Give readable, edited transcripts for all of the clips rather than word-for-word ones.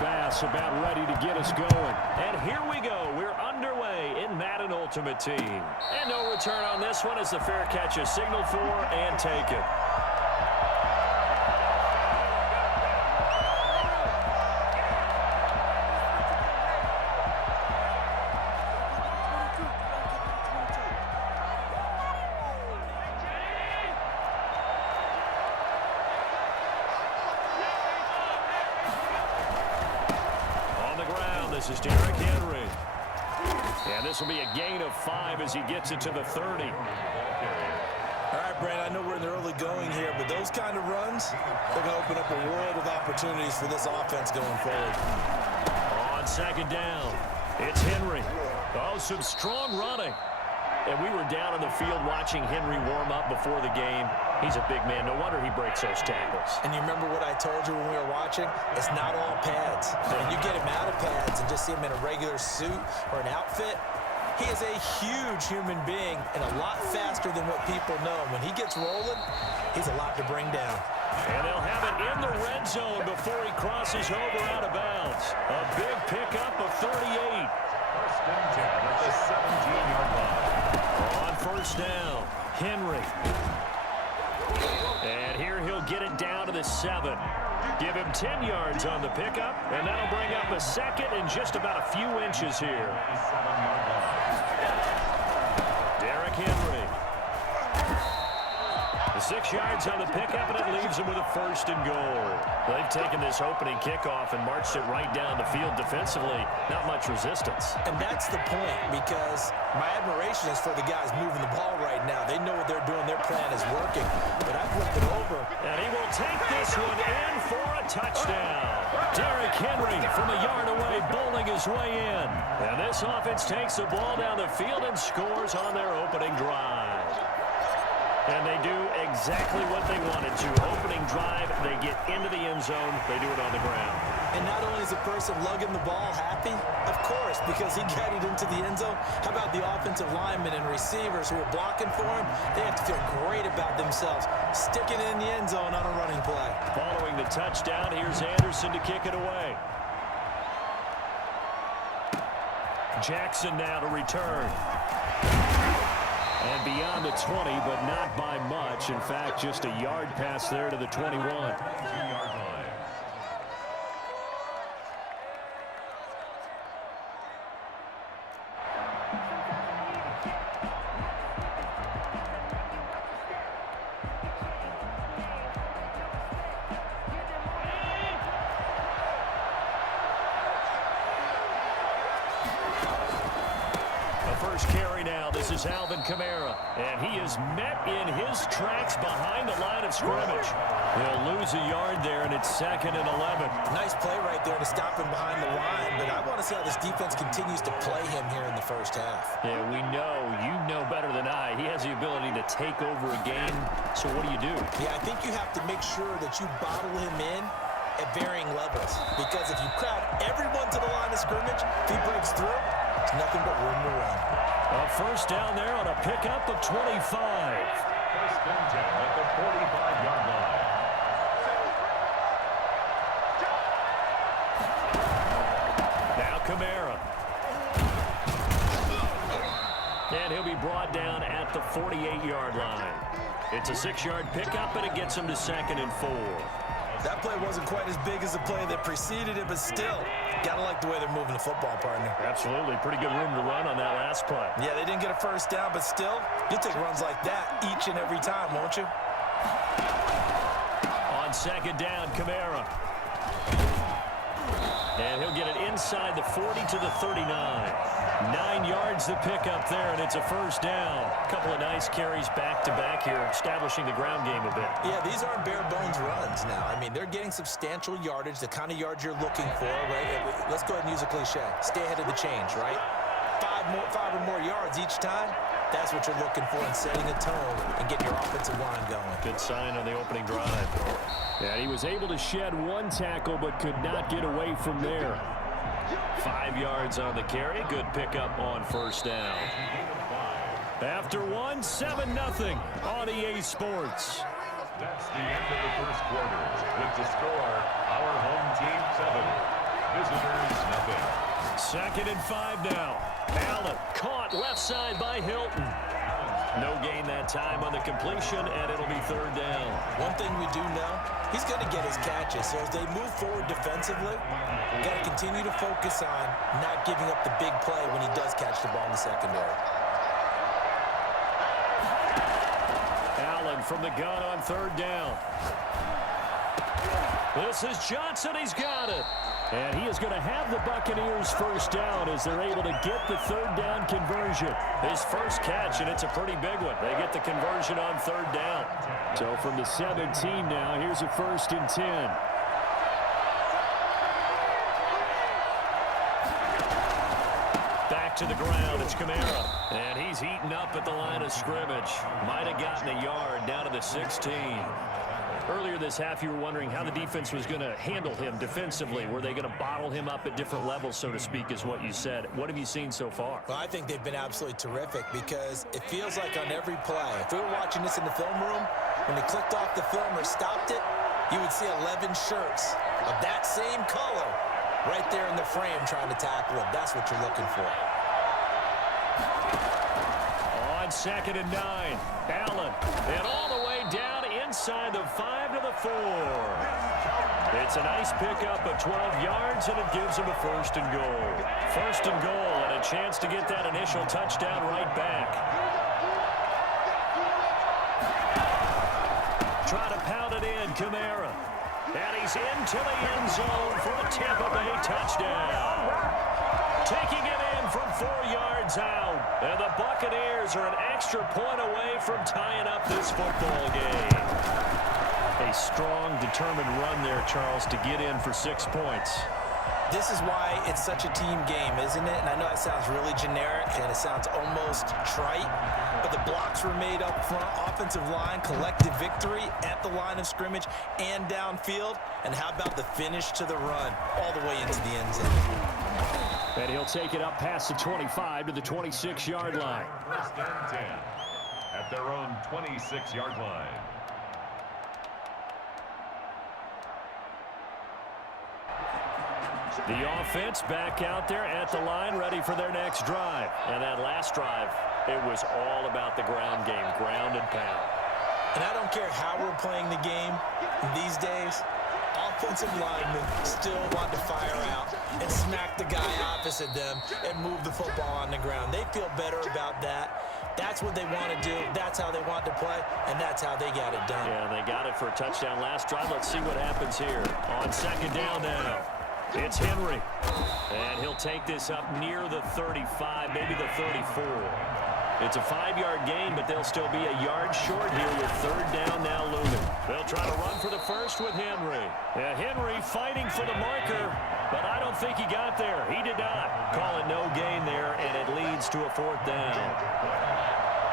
bass about ready to get us going. And here we go. We're underway in Madden Ultimate Team. And no return on this one as the fair catch is signaled for and taken. This is Derrick Henry. And this will be a gain of 5 as he gets it to the 30. All right, Brandon, I know we're in the early going here, but those kind of runs, they're going to open up a world of opportunities for this offense going forward. On second down, it's Henry. Oh, some strong running. And we were down on the field watching Henry warm up before the game. He's a big man. No wonder he breaks those tackles. And you remember what I told you when we were watching? It's not all pads. When you get him out of pads and just see him in a regular suit or an outfit, he is a huge human being and a lot faster than what people know. When he gets rolling, he's a lot to bring down. And they'll have it in the red zone before he crosses over out of bounds. A big pickup of 38. First and 10 at the 17-yard line. On first down, Henry. And here he'll get it down to the 7. Give him 10 yards on the pickup, and that'll bring up a second in just about a few inches here. Derrick Henry. The 6 yards on the pickup, and it leaves him with a first and goal. They've taken this opening kickoff and marched it right down the field defensively. Not much resistance. And that's the point, because my admiration is for the guys moving the ball right now. They know what they're doing. Their plan is working. But I flipped it over. And he will take this one in for a touchdown. Derrick Henry from a yard away, bowling his way in. And this offense takes the ball down the field and scores on their opening drive. And they do exactly what they wanted to. Opening drive, they get into the end zone. They do it on the ground. And not only is the person lugging the ball happy, of course, because he got it into the end zone. How about the offensive linemen and receivers who are blocking for him? They have to feel great about themselves, sticking it in the end zone on a running play. Following the touchdown, here's Anderson to kick it away. Jackson now to return. And beyond the 20, but not by much. In fact, just a yard pass there to the 21. 2-yard line. First carry now. This is Alvin Kamara. And he is met in his tracks behind the line of scrimmage. He'll lose a yard there, and it's 2nd and 11. Nice play right there to stop him behind the line, but I want to see how this defense continues to play him here in the first half. Yeah, we know. You know better than I. He has the ability to take over a game. So what do you do? Yeah, I think you have to make sure that you bottle him in at varying levels, because if you crowd everyone to the line of scrimmage, if he breaks through, it's nothing but room to run. A first down there on a pickup of 25. First and 10 at the 45-yard line. Now Kamara. And he'll be brought down at the 48-yard line. It's a 6-yard pickup, and it gets him to 2nd and 4. That play wasn't quite as big as the play that preceded it, but still, gotta like the way they're moving the football, partner. Absolutely. Pretty good room to run on that last play. Yeah, they didn't get a first down, but still, you'll take runs like that each and every time, won't you? On second down, Kamara. And he'll get it inside the 40 to the 39. 9 yards to pick up there, and it's a first down. A couple of nice carries back-to-back here, establishing the ground game a bit. Yeah, these aren't bare-bones runs now. I mean, they're getting substantial yardage, the kind of yards you're looking for, right? Let's go ahead and use a cliche. Stay ahead of the change, right? 5 or more yards each time. That's what you're looking for in setting a tone and getting your offensive line going. Good sign on the opening drive. Yeah, he was able to shed one tackle, but could not get away from there. 5 yards on the carry. Good pickup on first down. After one, 7-0 on EA Sports. That's the end of the first quarter. With the score, our home team 7 Visitors, nothing. 2nd and 5 now. Allen caught left side by Hilton. No gain that time on the completion, and it'll be 3rd down. One thing we do know, he's going to get his catches. So as they move forward defensively, got to continue to focus on not giving up the big play when he does catch the ball in the secondary. Allen from the gun on 3rd down. This is Johnson. He's got it. And he is going to have the Buccaneers 1st down as they're able to get the 3rd down conversion. His first catch, and it's a pretty big one. They get the conversion on 3rd down. So from the 17 now, here's a 1st and 10. Back to the ground, it's Kamara. And he's eaten up at the line of scrimmage. Might have gotten a yard down to the 16. Earlier this half, you were wondering how the defense was going to handle him defensively. Were they going to bottle him up at different levels, so to speak, is what you said. What have you seen so far? Well, I think they've been absolutely terrific because it feels like on every play, if we were watching this in the film room, when they clicked off the film or stopped it, you would see 11 shirts of that same color right there in the frame trying to tackle him. That's what you're looking for. On 2nd and 9, Allen, and all the way down inside the 5 to the 4. It's a nice pickup of 12 yards, and it gives him a 1st and goal. 1st and goal, and a chance to get that initial touchdown right back. Try to pound it in, Kamara. And he's into the end zone for a Tampa Bay touchdown. Taking it in from 4 yards out. And the Buccaneers are an extra point away from tying up this football game. A strong, determined run there, Charles, to get in for 6 points. This is why it's such a team game, isn't it? And I know that sounds really generic and it sounds almost trite, but the blocks were made up front, offensive line, collective victory at the line of scrimmage and downfield. And how about the finish to the run all the way into the end zone? And he'll take it up past the 25 to the 26-yard line. 1st and 10 at their own 26-yard line. The offense back out there at the line, ready for their next drive. And that last drive, it was all about the ground game, ground and pound. And I don't care how we're playing the game these days, offensive linemen still want to fire out and smack the guy opposite them and move the football on the ground. They feel better about that. That's what they want to do. That's how they want to play, and that's how they got it done. Yeah, they got it for a touchdown last drive. Let's see what happens here. On 2nd down now, it's Henry. And he'll take this up near the 35, maybe the 34. It's a 5-yard gain, but they'll still be a yard short here with 3rd down now looming. They'll try to run for the first with Henry. Henry fighting for the marker, but I don't think he got there. He did not. Call it no gain there, and it leads to a 4th down.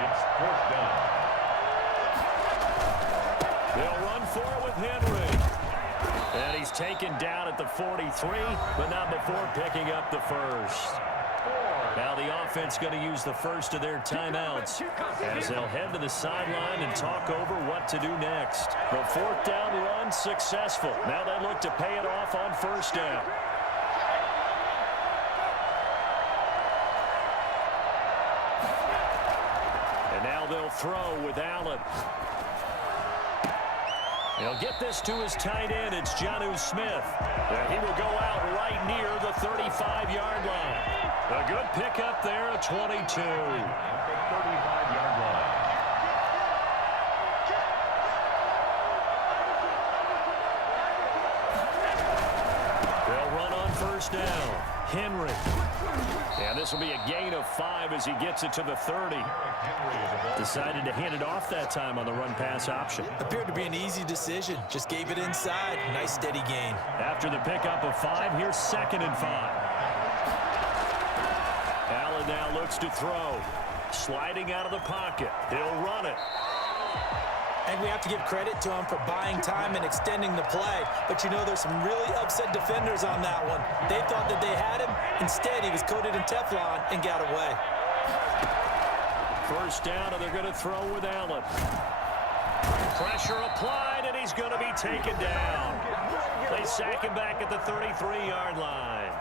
It's 4th down. They'll run for it with Henry. And he's taken down at the 43, but not before picking up the first. Now the offense going to use the first of their timeouts as they'll head to the sideline and talk over what to do next. The 4th down run successful. Now they look to pay it off on 1st down. And now they'll throw with Allen. He'll get this to his tight end. It's Jonnu Smith. And he will go out right near the 35-yard line. A good pickup there at 22. At the 35-yard line. They'll run on 1st down. Henry. And this will be a gain of 5 as he gets it to the 30. Decided to hand it off that time on the run-pass option. Appeared to be an easy decision. Just gave it inside. Nice, steady gain. After the pickup of 5, here's 2nd and 5. Allen now looks to throw. Sliding out of the pocket. He'll run it. And we have to give credit to him for buying time and extending the play. But you know, there's some really upset defenders on that one. They thought that they had him. Instead, he was coated in Teflon and got away. 1st down, and they're going to throw with Allen. Pressure applied, and he's going to be taken down. They sack him back at the 33-yard line.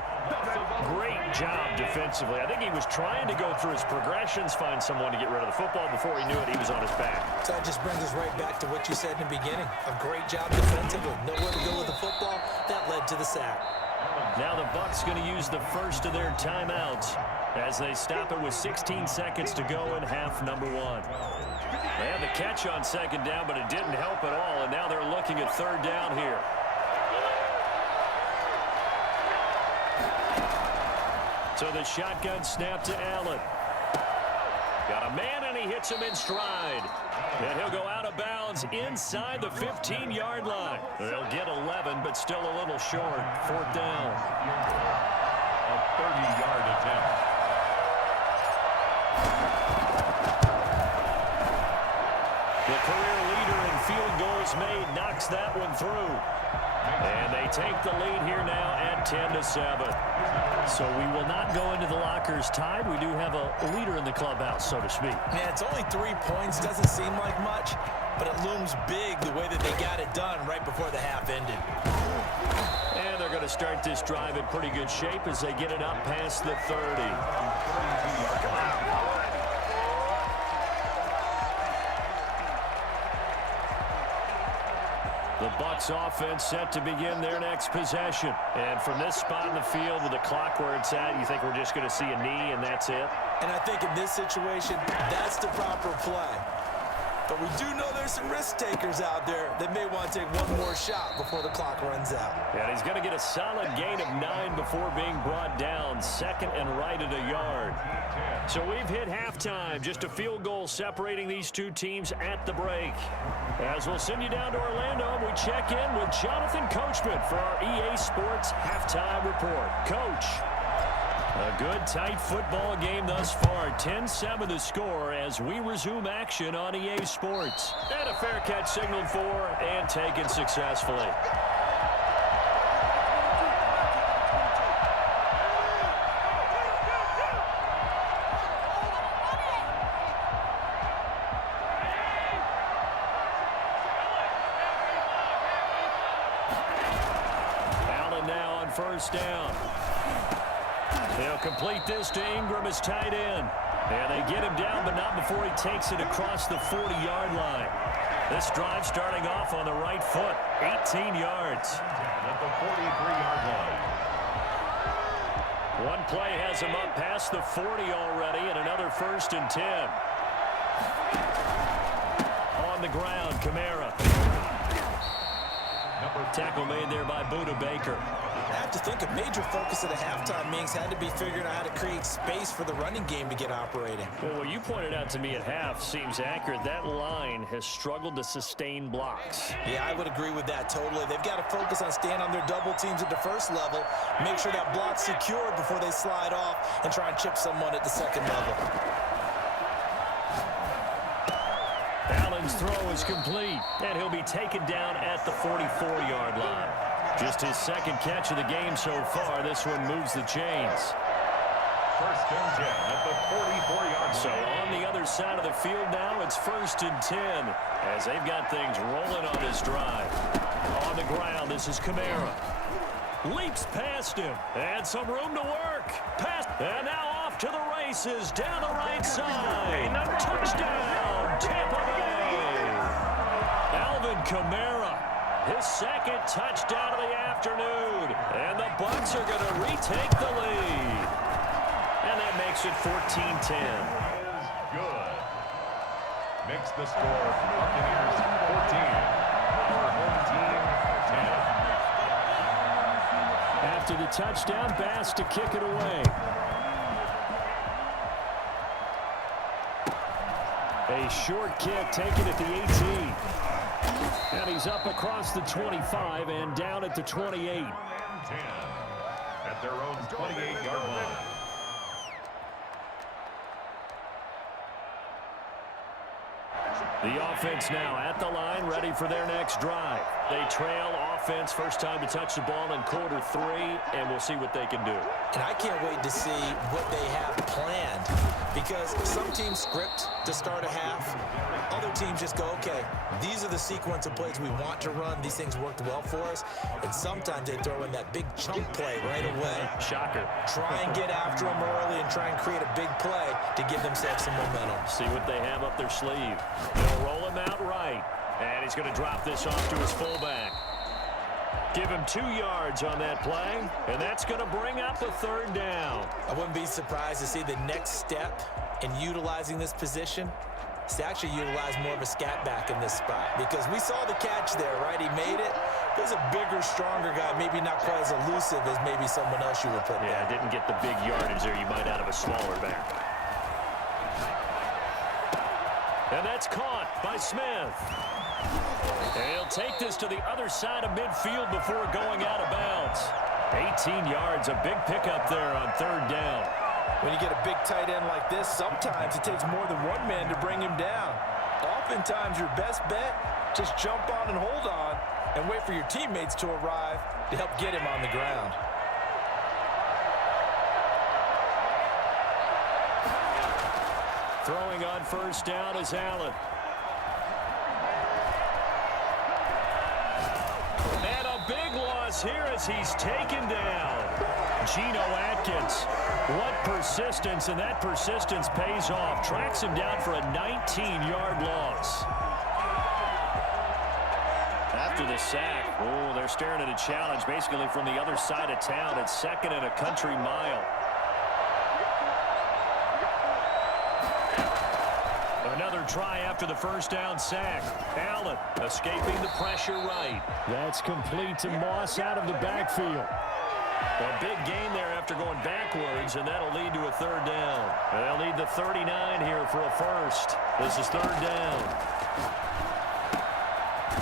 Great job defensively. I think he was trying to go through his progressions, find someone to get rid of the football. Before he knew it, he was on his back. So that just brings us right back to what you said in the beginning. A great job defensively. Nowhere to go with the football. That led to the sack. Now the Bucs going to use the first of their timeouts as they stop it with 16 seconds to go in half number one. They had the catch on second down, but it didn't help at all, and now they're looking at third down here. So the shotgun snap to Allen. Got a man, and he hits him in stride. And he'll go out of bounds inside the 15-yard line. They'll get 11, but still a little short. Fourth down. A 30-yard attempt. The career leader in field goals made knocks that one through. And they take the lead here now at 10-7. So we will not go into the lockers tied. We do have a leader in the clubhouse, so to speak. Yeah, it's only 3 points. Doesn't seem like much, but it looms big the way that they got it done right before the half ended. And they're going to start this drive in pretty good shape as they get it up past the 30. The Bucs offense set to begin their next possession. And from this spot in the field with the clock where it's at, you think we're just going to see a knee and that's it? And I think in this situation, that's the proper play. But we do know there's some risk takers out there that may want to take one more shot before the clock runs out. And he's going to get a solid gain of 9 before being brought down. Second and right at a yard. So we've hit halftime. Just a field goal separating these two teams at the break. As we'll send you down to Orlando, we check in with Jonathan Coachman for our EA Sports Halftime Report. Coach. A good, tight football game thus far. 10-7 the score as we resume action on EA Sports. And a fair catch signaled for and taken successfully. Allen now on first down. They'll complete this to Ingram as tight end. And they get him down, but not before he takes it across the 40-yard line. This drive starting off on the right foot, 18 yards. At the 43-yard line. One play has him up past the 40 already, and another 1st and 10. On the ground, Kamara. Tackle made there by Buda Baker. I have to think a major focus of the halftime meetings had to be figuring out how to create space for the running game to get operating. Well, what you pointed out to me at half seems accurate. That line has struggled to sustain blocks. Yeah, I would agree with that totally. They've got to focus on staying on their double teams at the first level, make sure that block's secured before they slide off and try and chip someone at the second level. Allen's throw is complete, and he'll be taken down at the 44-yard line. Just his second catch of the game so far. This one moves the chains. 1st and 10 at the 44-yard line. So on the other side of the field now, it's 1st and 10 as they've got things rolling on this drive. On the ground, this is Kamara. Leaps past him, and some room to work. Pass, and now off to the races down the right side. Touchdown, Tampa Bay. Alvin Kamara, his second touchdown of the afternoon. And the Bucs are going to retake the lead. And that makes it 14-10. Is good. Makes the score Buccaneers 14. Our home team 10. After the touchdown, Bass to kick it away. A short kick taken at the 18. And he's up across the 25 and down at the 28. 10 at their own 28-yard line. The offense now at the line, ready for their next drive. They trail offense, first time to touch the ball in quarter 3, and we'll see what they can do. And I can't wait to see what they have planned, because some teams script to start a half. Other teams just go, okay, these are the sequence of plays we want to run. These things worked well for us. And sometimes they throw in that big chunk play right away. Shocker. Try and get after them early and try and create a big play to give themselves some momentum. See what they have up their sleeve. They'll roll him out right. And he's going to drop this off to his fullback. Give him 2 yards on that play, and that's going to bring up the 3rd down. I wouldn't be surprised to see the next step in utilizing this position is to actually utilize more of a scat back in this spot, because we saw the catch there, right? He made it. There's a bigger, stronger guy, maybe not quite as elusive as maybe someone else you would put there. Yeah, didn't get the big yardage there you might out of a smaller back. And that's caught by Smith. And he'll take this to the other side of midfield before going out of bounds. 18 yards, a big pickup there on 3rd down. When you get a big tight end like this, sometimes it takes more than one man to bring him down. Oftentimes, your best bet, just jump on and hold on and wait for your teammates to arrive to help get him on the ground. Throwing on 1st down is Allen. And a big loss here as he's taken down. Geno Atkins. What persistence, and that persistence pays off. Tracks him down for a 19-yard loss. After the sack, oh, they're staring at a challenge basically from the other side of town. It's 2nd and a country mile. Another try after the 1st down sack. Allen escaping the pressure right. That's complete to Moss out of the backfield. A big gain there after going backwards, and that'll lead to a 3rd down. And they'll need the 39 here for a 1st. This is 3rd down.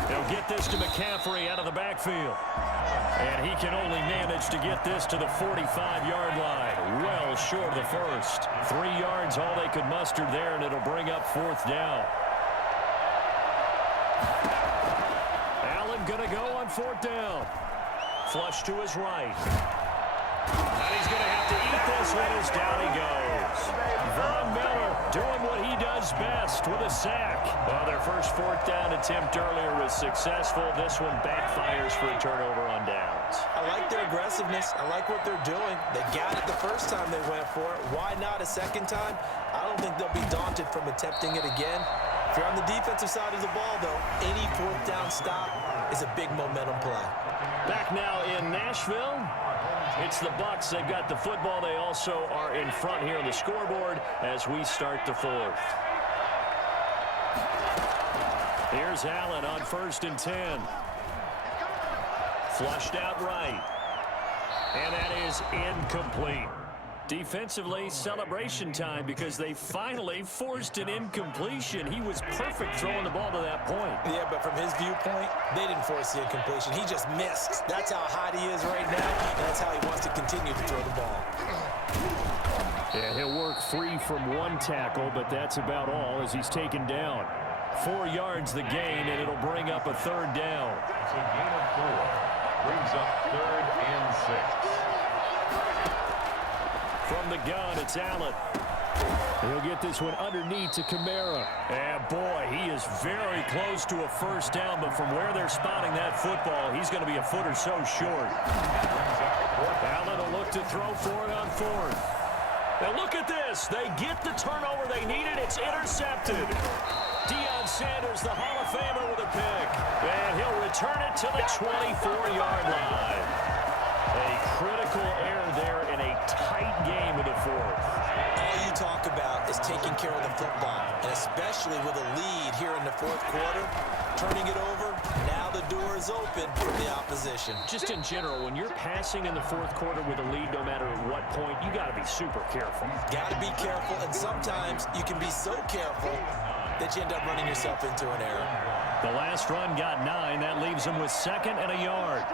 They'll get this to McCaffrey out of the backfield. And he can only manage to get this to the 45-yard line. Well short of the 1st. 3 yards, all they could muster there, and it'll bring up 4th down. Allen going to go on 4th down. Flush to his right. And he's going to have to eat this one as down he goes. Von Miller doing what he does best with a sack. Well, their first 4th down attempt earlier was successful. This one backfires for a turnover on downs. I like their aggressiveness. I like what they're doing. They got it the first time they went for it. Why not a second time? I don't think they'll be daunted from attempting it again. If you're on the defensive side of the ball, though, any 4th down stop is a big momentum play. Back now in Nashville. It's the Bucs. They've got the football. They also are in front here on the scoreboard as we start the 4th. Here's Allen on 1st and 10. Flushed out right. And that is incomplete. Defensively, celebration time because they finally forced an incompletion. He was perfect throwing the ball to that point. Yeah, but from his viewpoint, they didn't force the incompletion. He just missed. That's how hot he is right now, and that's how he wants to continue to throw the ball. Yeah, he'll work free from one tackle, but that's about all as he's taken down. 4 yards the gain, and it'll bring up a 3rd down. It's a gain of 4. Brings up 3rd and 6. From the gun, it's Allen. He'll get this one underneath to Kamara. And boy, he is very close to a 1st down, but from where they're spotting that football, he's going to be a foot or so short. Allen will look to throw for it on 4th. Now look at this. They get the turnover they needed. It's intercepted. Deion Sanders, the Hall of Famer, with a pick. And he'll return it to the 24-yard line. A critical error there in a tight game of the 4th. All you talk about is taking care of the football, and especially with a lead here in the 4th quarter, turning it over, now the door is open for the opposition. Just in general, when you're passing in the 4th quarter with a lead, no matter at what point, you got to be super careful. Got to be careful, and sometimes you can be so careful that you end up running yourself into an error. The last run got 9. That leaves them with 2nd and a yard.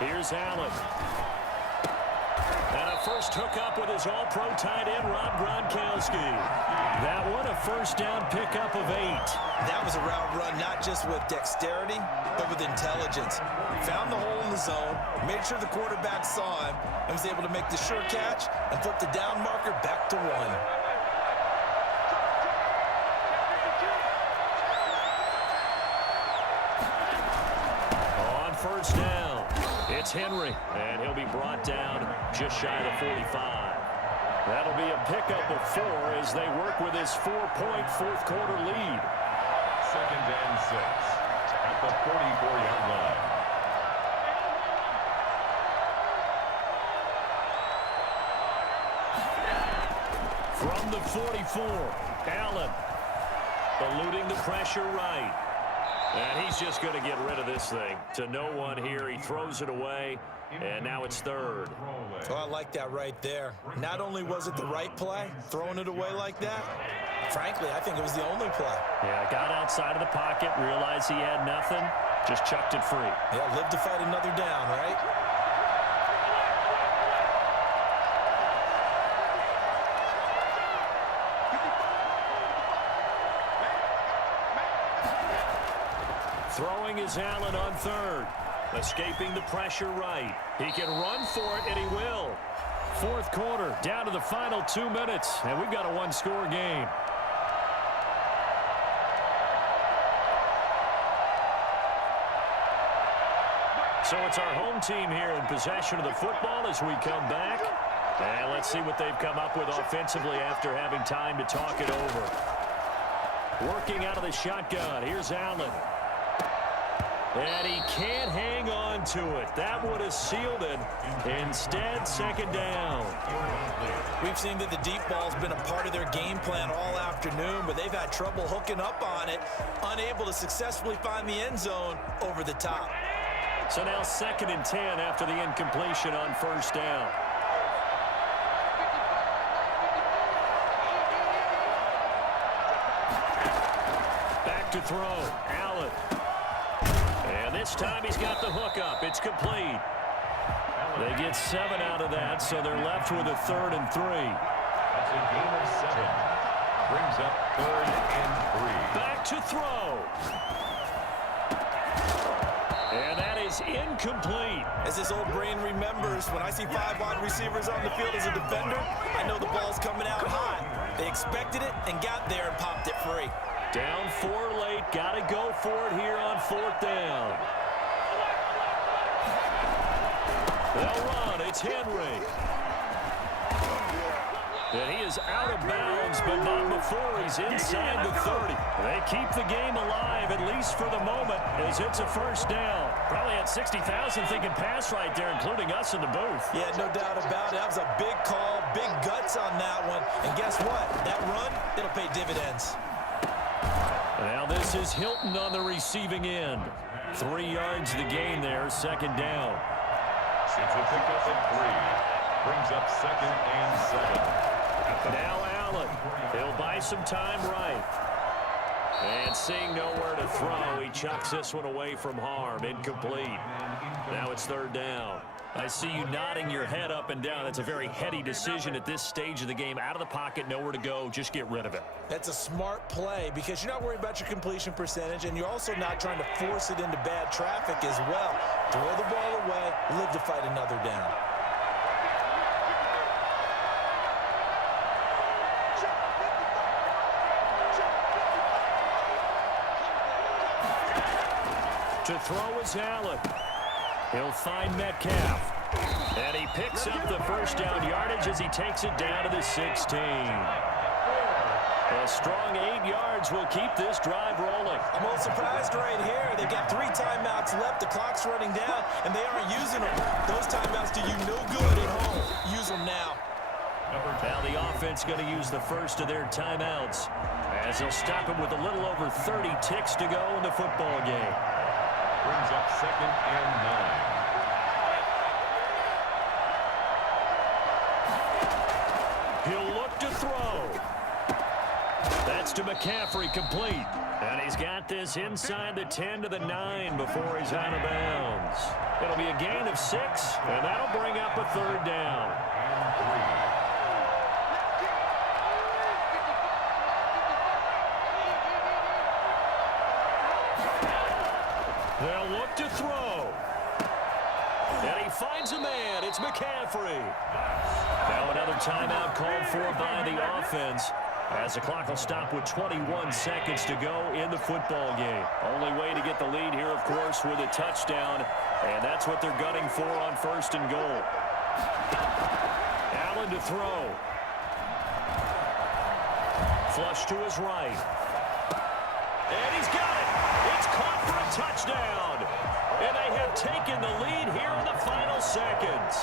Here's Allen. And a first hookup with his all-pro tight end, Gronkowski. That one, a first down pickup of 8. That was a route run not just with dexterity, but with intelligence. Found the hole in the zone, made sure the quarterback saw him, and was able to make the sure catch and flip the down marker back to 1. On first down, it's Henry, and he'll be brought down just shy of the 45. That'll be a pickup of 4 as they work with his 4-point fourth quarter lead. 2nd and 6 at the 44-yard line. From the 44, Allen eluding the pressure right. And he's just going to get rid of this thing. To no one here. He throws it away, and now it's 3rd. Oh, I like that right there. Not only was it the right play, throwing it away like that, frankly, I think it was the only play. Yeah, got outside of the pocket, realized he had nothing, just chucked it free. Yeah, live to fight another down, right? Throwing is Allen on 3rd. Escaping the pressure right. He can run for it, and he will. 4th quarter, down to the final 2 minutes, and we've got a 1-score game. So it's our home team here in possession of the football as we come back. And let's see what they've come up with offensively after having time to talk it over. Working out of the shotgun. Here's Allen. And he can't hang on to it. That would have sealed it. Instead, 2nd down. We've seen that the deep ball's been a part of their game plan all afternoon, but they've had trouble hooking up on it, unable to successfully find the end zone over the top. So now 2nd and 10 after the incompletion on first down. Back to throw. Allen. And this time he's got the hookup. It's complete. They get 7 out of that, so they're left with a 3rd and 3. That's a gain of 7. Brings up 3rd and 3. Back to throw. And that is incomplete. As this old brain remembers, when I see 5 wide receivers on the field as a defender, I know the ball's coming out high. They expected it and got there and popped it free. Down 4 late. Got to go for it here on 4th down. They'll run. It's Henry. And he is out of bounds, but not before he's inside the 30. They keep the game alive, at least for the moment, as it's a first down. Probably had 60,000 thinking pass right there, including us in the booth. Yeah, no doubt about it. That was a big call, big guts on that one. And guess what? That run, it'll pay dividends. Now this is Hilton on the receiving end. 3 yards the gain there, 2nd down. It's a pickup of 3. Brings up 2nd and 7. Now Allen. He'll buy some time right. And seeing nowhere to throw, he chucks this one away from harm. Incomplete. Now it's 3rd down. I see you nodding your head up and down. That's a very heady decision at this stage of the game. Out of the pocket, nowhere to go. Just get rid of it. That's a smart play because you're not worried about your completion percentage, and you're also not trying to force it into bad traffic as well. Throw the ball away, live to fight another down. To throw is Allen. He'll find Metcalf. And he picks up the first down yardage as he takes it down to the 16. A strong 8 yards will keep this drive rolling. I'm a little surprised right here. They've got 3 timeouts left. The clock's running down, and they aren't using them. Those timeouts do you no good at home. Use them now. Now the offense going to use the first of their timeouts as they'll stop him with a little over 30 ticks to go in the football game. Brings up 2nd and 9. He'll look to throw. That's to McCaffrey, complete. And he's got this inside the 10 to the 9 before he's out of bounds. It'll be a gain of 6, and that'll bring up a 3rd down. They'll look to throw. And he finds a man. It's McCaffrey. Now another timeout called for by the offense, as the clock will stop with 21 seconds to go in the football game. Only way to get the lead here, of course, with a touchdown, and that's what they're gunning for on 1st and goal. Allen to throw. Flush to his right. And he's got it. It's caught for a touchdown. And they have taken the lead here in the final seconds.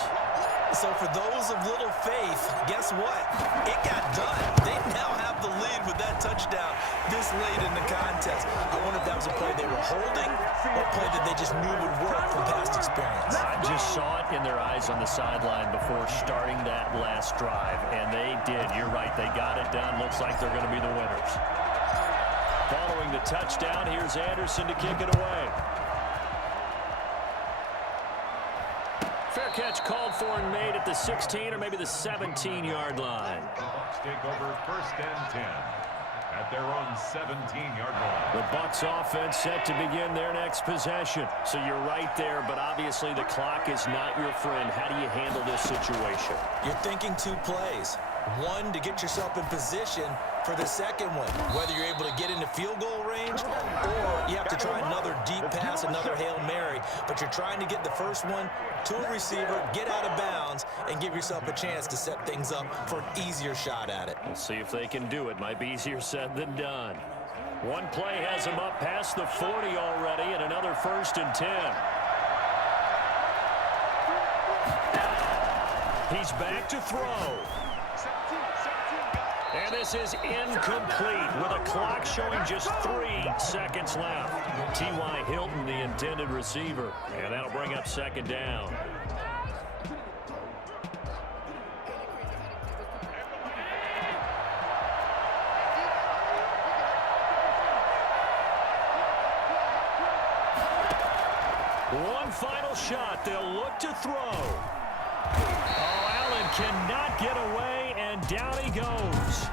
So for those of little faith, guess what? It got done. They now have the lead with that touchdown this late in the contest. I wonder if that was a play they were holding or a play that they just knew would work from past experience. I just saw it in their eyes on the sideline before starting that last drive, and they did. You're right. They got it done. Looks like they're going to be the winners. Following the touchdown, here's Anderson to kick it away. Fair catch called for and made at the 16 or maybe the 17-yard line. The Bucs take over 1st and 10 at their own 17-yard line. The Bucs offense set to begin their next possession. So you're right there, but obviously the clock is not your friend. How do you handle this situation? You're thinking 2 plays. One, to get yourself in position for the second one, whether you're able to get into field goal range or you have to try another deep pass, another Hail Mary, but you're trying to get the first one to a receiver, get out of bounds, and give yourself a chance to set things up for an easier shot at it. We'll see if they can do it. Might be easier said than done. One play has him up past the 40 already, and another 1st and 10. He's back to throw. And this is incomplete with a clock showing just 3 seconds left. T.Y. Hilton, the intended receiver. And that'll bring up 2nd down. One final shot. They'll look to throw. Oh, Allen cannot get away, and down he goes.